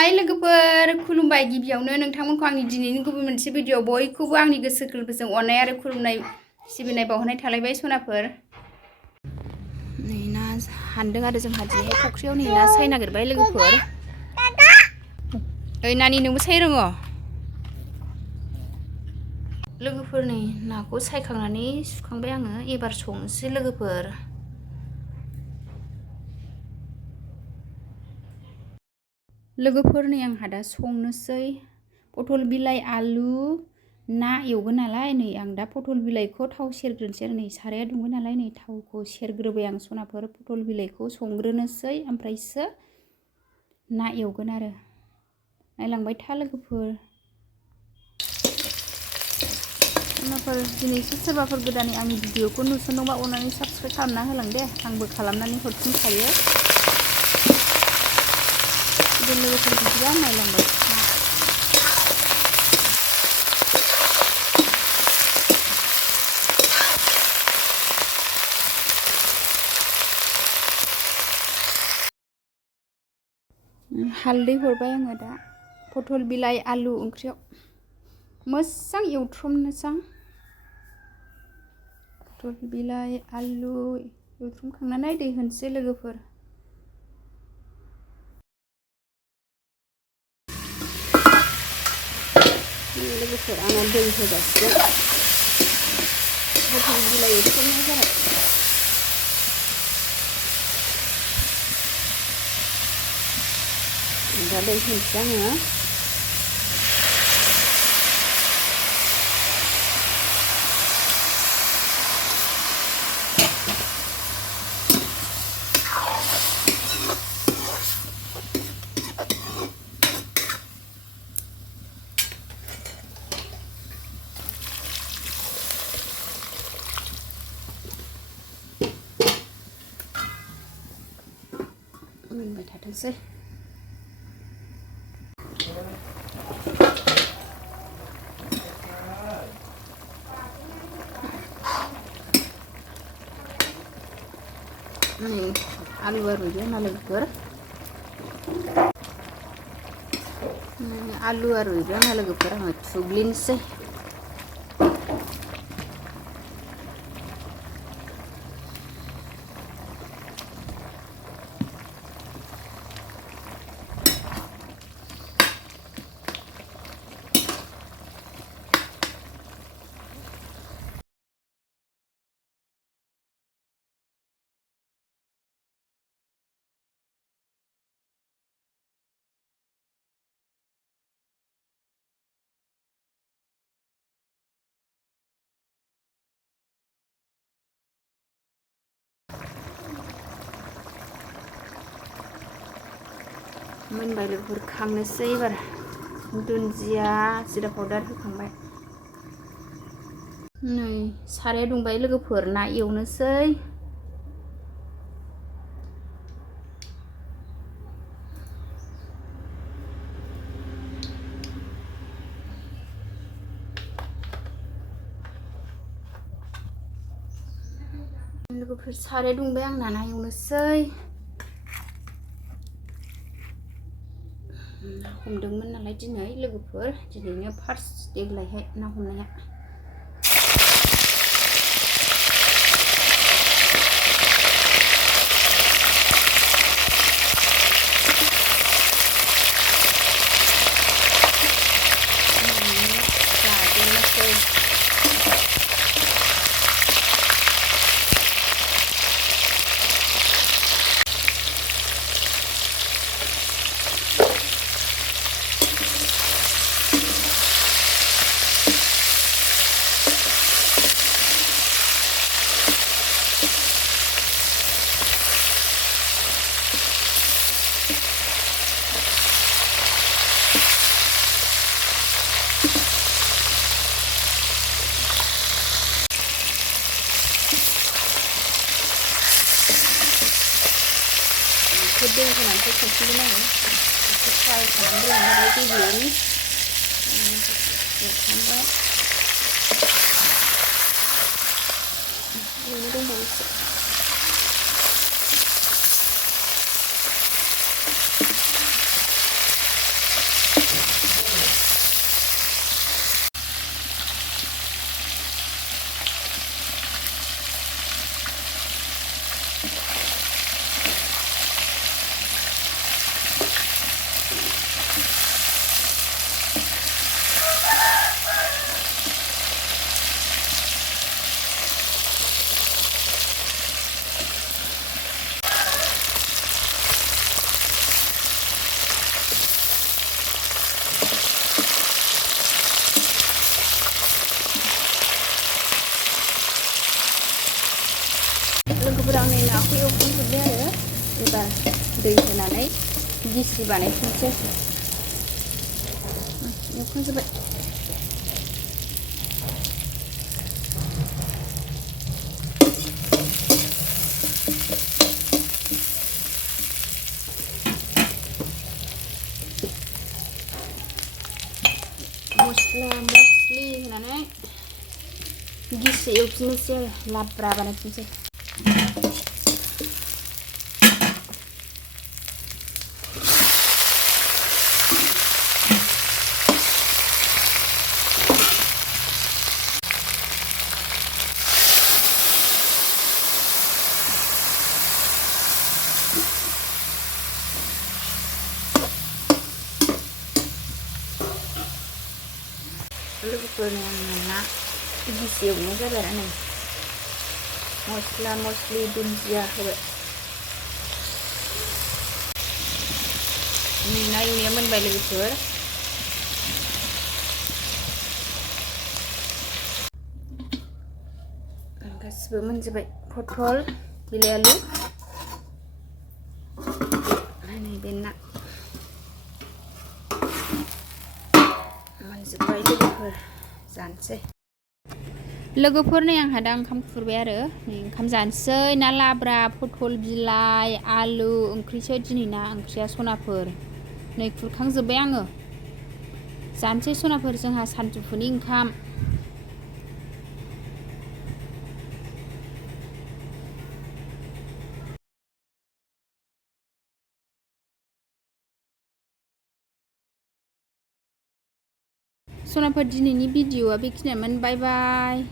हाय लोगोफोर खुलुमबाय गिबियावनो नोंथांमोनखौ आंनि दिनैनि गुबुन मोनसे भिडिअ बयखौबो आंनि गोसो गोरबोजों अननाय आरो खुलुमनाय सिबिनाय बावहरनाय थालायबाय सनाफोर नै ना हानदों आरो जोंहा दिनै फुख्रियाव नै ना साय नागिरबाय लोगोफोर ओइ नानि नोंबो साय रोङो लोगोफोर नै नाखौ सायखांनानै सुखांबाय आङो एबार संनोसै लोगोफोर नै आंहा दा संनोसै पटल बिलाइ आलु ना एवगोन नालाय नै आं दा पटल बिलाइखौ थाव सेरग्रोनोसै आरो नै साराया दुंबाय नालाय नै थावखौ सेरग्रोबाय आं सनाफोर पटल बिलाइखौ संग्रोनोसै ओमफ्रायसो ना एवगोन आरो नायलांबाय था लोगोफोर सनाफोर दिनैसो सोरबाफोर गोदानै आंनि भिडिअखौ नुसनदोंबा अननानै साबस्क्राइब खालामना होलां दे आंबो खालामनानै हरफिनखायो लोगोफोर बिदिबा नायलांबाय था हालदै हरबाय आङो दा पटल बिलाइ आलु ओंख्रियाव मोजां एवथ्रमनोसां पटल बिलाइ आलु एवथ्रमखांनानै दै होनोसै लोगोफोर आङो दै होजासिगोन पटल बिलाइ एवथ्रमनाय जाबाय दा दै होनोसै आङो मोनबाय थाथोंसै आलुआ रुइबाय ना लोगोफोर आलुआ रुइबाय ना लोगोफोर आङो थुग्लिनोसै मोनबाय लोगोफोर खांनोसै एबार दुन्दिया जिरा पाउडार होखांबाय नै साराया दुंबाय लोगोफोर ना एवनोसै लोगोफोर साराया दुंबाय आंना ना एवनोसै ना हमदोंमोन नालाय दिनै लोगोफोर दिनैनो फार्स्ट देग्लायहाय ना हमनाया दै होनानैसो संसिगोन आङो एसे फ्राय खालामग्रोनानै गिबियावनो एवखांबाय एवनो दंबावो एसे गिसि बानायफिनसै एवखांजोब्बाय मस्ला मस्लि होनानै गिसि एवफिननोसै आरो लाब्रा बानायफिनसै लोगोफोरनो आङो ना गिसि एवनाय जाबाय आरो नै मस्ला मस्लि दुन्दिया होबाय नै ना एवनाया मोनबाय लोगोफोर गासिबो मोनजोब्बाय पटल बिलाइ आलु नैबे ना मोनजोब्बाय लोगोफोर जानोसै लोगोफोर नै आंहा दा ओंखाम खुरबाय आरो नै ओंखाम जानोसै ना लाब्रा पटल बिलाइ आलु ओंख्रिसो दिनै ना ओंख्रिया सनाफोर नै खुरखांजोब्बाय आङो जानोसै सनाफोर जोंहा सानजौफुनि ओंखाम सनाफोर दिनैनि भिडिअ'आ बेखिनियानोमोन बाय बाय